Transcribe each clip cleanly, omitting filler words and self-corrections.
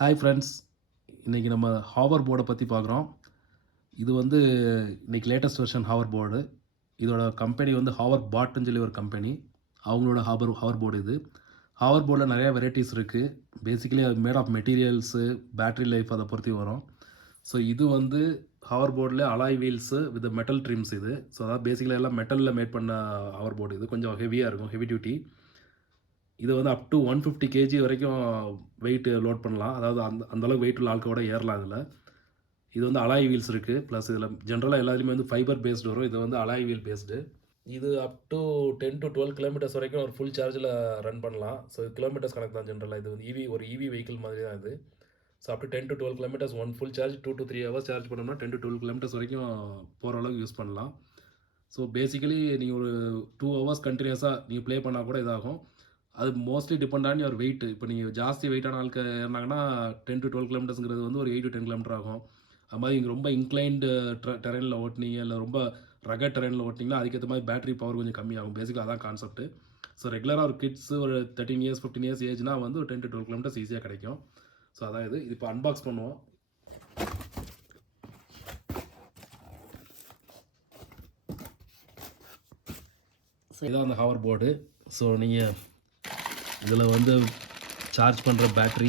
Hi friends, இன்றைக்கி நம்ம hover போர்டை பற்றி பார்க்குறோம். இது வந்து இன்றைக்கி லேட்டஸ்ட் வெர்ஷன் ஹாவர் போர்டு. இதோட கம்பெனி வந்து ஹாவர் பாட்டுன்னு சொல்லி ஒரு கம்பெனி. அவங்களோட ஹாவர் போர்டு இது. ஹாவர் போர்டில் நிறையா வெரைட்டிஸ் இருக்குது. பேசிக்கலி அது made of materials, battery life அதை பொறுத்து வரும். ஸோ இது வந்து ஹாவர் போர்டில் alloy wheels with metal trims இது. ஸோ அதாவது பேசிக்கலி எல்லாம் மெட்டலில் மேட் பண்ண ஹாவர் போர்டு. இது கொஞ்சம் ஹெவியாக இருக்கும், ஹெவி டியூட்டி. இது வந்து அப் டு 150 கேஜி வரைக்கும் வெயிட் லோட் பண்ணலாம். அதாவது அந்தளவுக்கு வெயிட் உள்ள ஆட்களோட ஏறலாம் இதில். இது வந்து அலாய் வீல்ஸ் இருக்குது. ப்ளஸ் இதில் ஜென்ரலாக எல்லாத்துலேயுமே வந்து ஃபைபர் பேஸ்டு வரும். இது வந்து அலாய் வீல் பேஸ்டு. இது அப் டு 10 to 12 கிலோமீட்டர்ஸ் வரைக்கும் ஒரு ஃபுல் சார்ஜில் ரன் பண்ணலாம். ஸோ கிலோமீட்டர்ஸ் கணக்கு தான் ஜென்ரலாக. இது வந்து ஒரு இவி வெஹிக்கிள் மாதிரி தான் இது. So up to 10 to 12 kilometres one full charge 2 to 3 hours charge பண்ணோம்னா 10 to 12 கிலோமீட்டர்ஸ் வரைக்கும் போகிற அளவுக்கு யூஸ் பண்ணலாம். ஸோ பேசிக்கலி நீங்கள் ஒரு 2 ஹவர்ஸ் கண்டினியூஸாக நீங்கள் ப்ளே பண்ணால் கூட இதாகும். அது mostly depend on your wait. இப்போ நீங்கள் ஜாஸ்தி வெயிட்டான ஆளுக்கு ஏறினாங்கன்னா 10 to 12 கிலோமீட்டர்ஸுங்கிறது வந்து ஒரு 8 to 10 கிலோமீட்டர் ஆகும். அது மாதிரி நீங்கள் ரொம்ப இன்க்ளைன்டு டெரெயினில் ஓட்டினீங்க, இல்லை ரொம்ப ரகட் டெரெயினில் ஓட்டினீங்கன்னா அதுக்கேற்ற மாதிரி பேட்டரி பவர் கொஞ்சம் கம்மியாகும். பேசிக்கலாக அதான் கான்செப்ட். ஸோ ரெகுலராக ஒரு கிட்ஸு ஒரு 13 years 15 years ஏஜ்னா வந்து ஒரு 10 to 12 கிலோமீட்டர்ஸ் ஈஸியாக கிடைக்கும். ஸோ அதான் இது இப்போ அன்பாக்ஸ் பண்ணுவோம். ஸோ இதான் அந்த ஹவர் போர்டு. ஸோ நீங்கள் இதில் வந்து சார்ஜ் பண்ணுற பேட்ரி,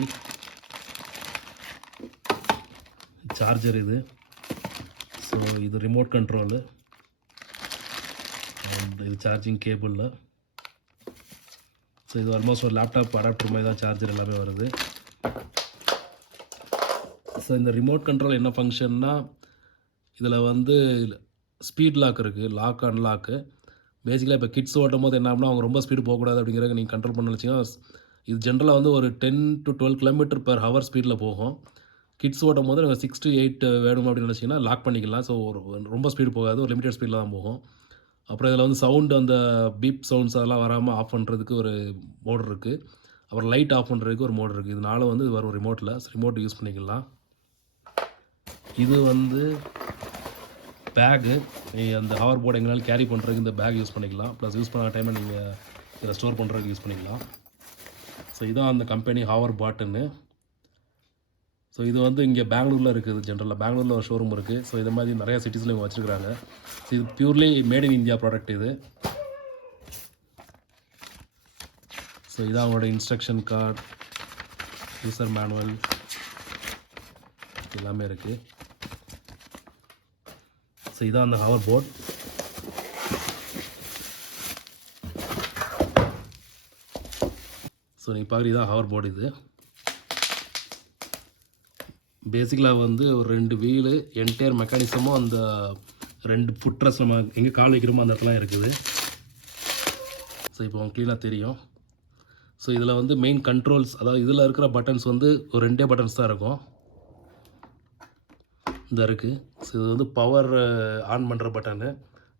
சார்ஜர் இது. ஸோ இது ரிமோட் கண்ட்ரோலு அண்ட் இது சார்ஜிங் கேபிளில். ஸோ இது ஆல்மோஸ்ட் ஒரு லேப்டாப் அடாப்டர் மாதிரி தான் சார்ஜர் எல்லாமே வருது. ஸோ இந்த ரிமோட் கண்ட்ரோல் என்ன ஃபங்க்ஷன்னா, இதில் வந்து ஸ்பீட் லாக் இருக்குது, லாக் அன்லாக்கு. பேசிக்கலாக இப்போ கிட்ஸ் ஓட்டும் போது என்ன ஆகும்னா அவங்க ரொம்ப ஸ்பீடு போகக்கூடாது அப்படிங்கிறத நீங்கள் கண்ட்ரோல் பண்ண வச்சிங்கன்னா, இது ஜென்ரலாக வந்து ஒரு 10 to 12 கிலோமீட்டர் பெர் ஹவர் ஸ்பீடில் போகும். கிட்ஸ் ஓட்டும் போது நீங்கள் 6 to 8 வேணும் அப்படின்னு நினச்சிங்கன்னா லாக் பண்ணிக்கலாம். ஸோ ரொம்ப ஸ்பீடு போகாது, ஒரு லிமிட்டட் ஸ்பீடில் தான் போகும். அப்புறம் இதில் வந்து சவுண்டு, அந்த பீப் சவுண்ட்ஸ் அதெல்லாம் வராமல் ஆஃப் பண்ணுறதுக்கு ஒரு மோட் இருக்குது. அப்புறம் லைட் ஆஃப் பண்ணுறதுக்கு ஒரு மோட் இருக்குது. இதனால வந்து இது வரும் ரிமோட்டில். ரிமோட் யூஸ் பண்ணிக்கலாம். இது வந்து பேகு. அந்த ஹவர் போர்டு எங்களால் கேரி பண்ணுறதுக்கு இந்த பேக் யூஸ் பண்ணிக்கலாம். ப்ளஸ் யூஸ் பண்ண டைமில் நீங்கள் இதில் ஸ்டோர் பண்ணுறதுக்கு யூஸ் பண்ணிக்கலாம். ஸோ இதான் அந்த கம்பெனி ஹவர் பாட்டுன்னு. ஸோ இது வந்து இங்கே பெங்களூரில் இருக்குது. ஜென்ரலாக பெங்களூரில் ஒரு ஷோரூம் இருக்குது. ஸோ இது மாதிரி நிறையா சிட்டிஸில் இவங்க வச்சுருக்காங்க. ஸோ இது purely made in India product இது. ஸோ இதான் அவங்களோட இன்ஸ்ட்ரக்ஷன் கார்டு, யூசர் மேனுவல் எல்லாமே இருக்குது. ஸோ இதான் அந்த ஹவர் போர்ட். ஸோ நீங்கள் பார்க்குறது இதான் ஹவர் போர்டு. இது பேசிக்கலாக வந்து ஒரு 2 வீலு, என்டையர் மெக்கானிசமும் அந்த 2 ஃபுட்ரஸ் நம்ம எங்கே கால் வைக்கிறோமோ அந்த இடத்துல இருக்குது. ஸோ இப்போ உங்களுக்கு க்ளீனாக தெரியும். ஸோ இதில் வந்து மெயின் கண்ட்ரோல்ஸ், அதாவது இதில் இருக்கிற பட்டன்ஸ் வந்து ஒரு 2 பட்டன்ஸ் தான் இருக்கும். இந்த இருக்குது. ஸோ இது வந்து பவர் ஆன் பண்ணுற பட்டனு,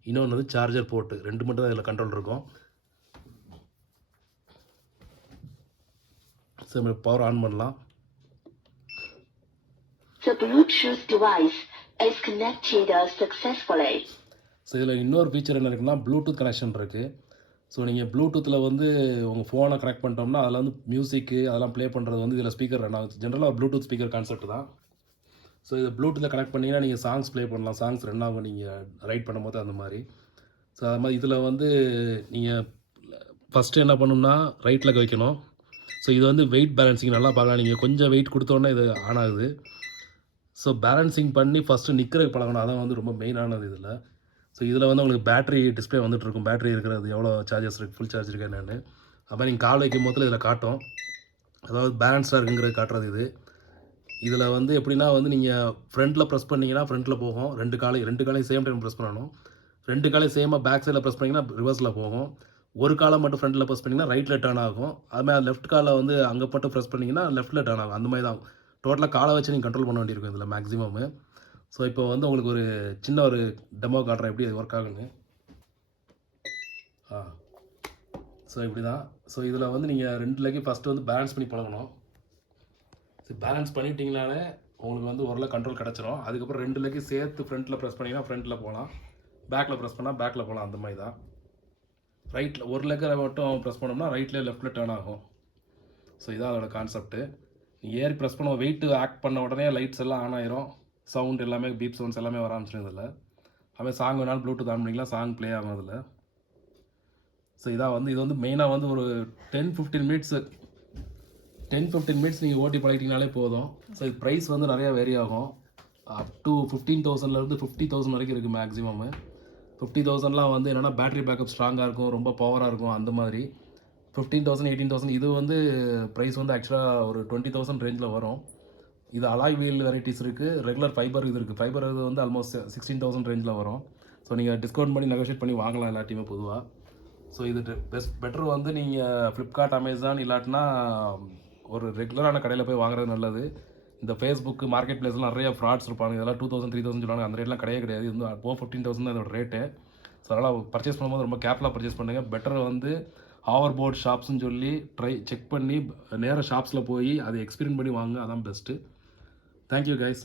இன்னொன்று வந்து சார்ஜர் போர்ட்டு. 2 மட்டும் தான் இதில் கண்ட்ரோல் இருக்கும். ஸோ நம்ம பவர் ஆன் பண்ணலாம். The Bluetooth device is connected successfully. So இதில் இன்னொரு ஃபீச்சர் என்ன இருக்குன்னா, ப்ளூடூத் கனெக்ஷன் இருக்குது. ஸோ நீங்கள் ப்ளூடூத்தில் வந்து உங்கள் ஃபோனை கனெக்ட் பண்ணிட்டோம்னா அதில் வந்து மியூசிக்கு அதெல்லாம் ப்ளே பண்ணுறது வந்து இதில் ஸ்பீக்கர் ரன் ஆகுது. ஜென்ரலாக ப்ளூடூத் ஸ்பீக்கர் கான்செப்ட் தான். ஸோ இதை ப்ளூடூத்தில் கனெக்ட் பண்ணிங்கன்னா நீங்கள் சாங்ஸ் ப்ளே பண்ணலாம். சாங்ஸ் ரன் ஆகும் நீங்கள் ரைட் பண்ணும்போது அந்த மாதிரி. ஸோ அது மாதிரி இதில் வந்து நீங்கள் ஃபஸ்ட்டு என்ன பண்ணணும்னா ரைட் லெக் வைக்கணும். ஸோ இது வந்து வெயிட் பேலன்சிங் நல்லா பார்க்கலாம். நீங்கள் கொஞ்சம் வெயிட் கொடுத்தோன்னே இது ஆன் ஆகுது. ஸோ பேலன்சிங் பண்ணி ஃபஸ்ட்டு நிற்கிறதுக்கு பழகணும். அதான் வந்து ரொம்ப மெயினானது இதில். ஸோ இதில் வந்து உங்களுக்கு பேட்டரி டிஸ்பிளே வந்துட்டுருக்கும். பேட்டரி இருக்கிறது எவ்வளோ சார்ஜஸ் இருக்குது, ஃபுல் சார்ஜ் இருக்கா என்னென்னு. அப்போ நீங்கள் கால் வைக்கும் போதில் இதில் காட்டும். அதாவது பேலன்ஸாக இருக்குங்கிறது காட்டுறது இது. இதில் வந்து எப்படின்னா வந்து நீங்கள் ஃப்ரண்ட்டில் ப்ரெஸ் பண்ணிங்கன்னா ஃப்ரண்ட்டில் போகும். 2 காலையும் சேம் டைம் ப்ரெஸ் பண்ணணும். 2 காலையும் சேமாக பேக் சைடில் ப்ரெஸ் பண்ணிங்கன்னா ரிவர்ஸில் போகும். ஒரு காலை மட்டும் ஃப்ரண்ட்டில் ப்ரெஸ் பண்ணிங்கன்னா ரைட்டில் டர்ன் ஆகும். அதுமாதிரி லெஃப்ட் காலை வந்து அங்கே மட்டும் ப்ரெஸ் பண்ணிங்கன்னா லெஃப்ட்டில் டர்ன் ஆகும். அந்த மாதிரி தான் டோட்டலாக காலை வச்சு நீங்கள் கண்ட்ரோல் பண்ண வேண்டியிருக்கும் இதில் மேக்ஸிமம். ஸோ இப்போ வந்து உங்களுக்கு ஒரு சின்ன ஒரு டெமோ காட்டுறேன் எப்படி அது ஒர்க் ஆகுன்னு. ஸோ இப்படி தான். ஸோ இதில் வந்து நீங்கள் 2 லெக்கையும் ஃபஸ்ட்டு வந்து பேலன்ஸ் பண்ணி பழகணும். ஸோ பேலன்ஸ் பண்ணிட்டீங்கனாலே உங்களுக்கு வந்து ஓரளவு கண்ட்ரோல் கிடச்சிரும். அதுக்கப்புறம் 2 லெக்கையும் சேர்த்து ஃப்ரண்ட்டில் ப்ரெஸ் பண்ணிங்கன்னா ஃப்ரண்ட்டில் போகலாம், பேக்கில் ப்ரெஸ் பண்ணால் பேக்கில் போகலாம். அந்த மாதிரி தான். ரைட்டில் ஒரு லெக்கை மட்டும் ப்ரெஸ் பண்ணோம்னா ரைட்லேயே லெஃப்ட்டில் டர்ன் ஆகும். ஸோ இதான் அதோட கான்செப்ட்டு. ஏறி ப்ரெஸ் பண்ண வெயிட் ஆக்ட் பண்ண உடனே லைட்ஸ் எல்லாம் ஆன் ஆயிரும், சவுண்ட் எல்லாமே பீப் சவுண்ட்ஸ் எல்லாமே வர ஆரம்பிச்சிடும் இதில். அதுமாதிரி சாங் வேணாலும் ப்ளூடூத் ஆன் பண்ணிக்கலாம், சாங் ப்ளே ஆகும் அதில். ஸோ இதான் வந்து இது வந்து மெயினாக வந்து ஒரு 10-15 மினிட்ஸ் நீங்கள் ஓட்டி பழகிட்டீங்கனாலே போதும். ஸோ இது ப்ரைஸ் வந்து நிறையா வேரி ஆகும். அப் டு 15,000லேருந்து 50,000 வரைக்கும் இருக்குது மேக்ஸிமம்மு. 50,000லாம் வந்து என்னென்னா பேட்டரி பேக்கப் ஸ்ட்ராங்காக இருக்கும், ரொம்ப பவராக இருக்கும் அந்த மாதிரி. 15,000 18,000 இது வந்து ப்ரைஸ் வந்து ஆக்சுவலாக ஒரு 20,000 ரேஞ்சில் வரும். இது அலாய் வீல் வெரைட்டிஸ் இருக்குது, ரெகுலர் ஃபைபர் இது இருக்குது. ஃபைபர் இது வந்து ஆல்மோஸ்ட் 16,000 ரேஞ்சில் வரும். ஸோ நீங்கள் டிஸ்கவுண்ட் பண்ணி நெகோஷியேட் பண்ணி வாங்கலாம் எல்லாத்தையுமே பொதுவாக. ஸோ இது பெட்டர் வந்து நீங்கள் ஃப்ளிப்கார்ட், அமேசான் இல்லாட்டினா ஒரு ரெகுலரான கடையில் போய் வாங்குறது நல்லது. இந்த ஃபேஸ்புக்கு, மார்க்கெட் பிளேஸ்லாம் நிறைய ஃப்ராட்ஸ் இருப்பாங்க. இதெல்லாம் 2,000 3,000 சொல்லுவாங்க. அந்த ரேட்லாம் கிடையாது. இது வந்து அப்போ 15,000 தான் இதோட ரேட்டு. ஸோ அதனால் பர்ச்சேஸ் பண்ணும்போது ரொம்ப கேர்ஃபுல்லாக பர்ச்சேஸ் பண்ணுங்கள். பெட்டர் வந்து ஹாவர்போர்ட் ஷாப்ஸ்ன்னு சொல்லி செக் பண்ணி நேராக ஷாப்ஸில் போய் அதை எக்ஸ்பீரியன்ஸ் பண்ணி வாங்க, அதான் பெஸ்ட்டு. Thank you guys.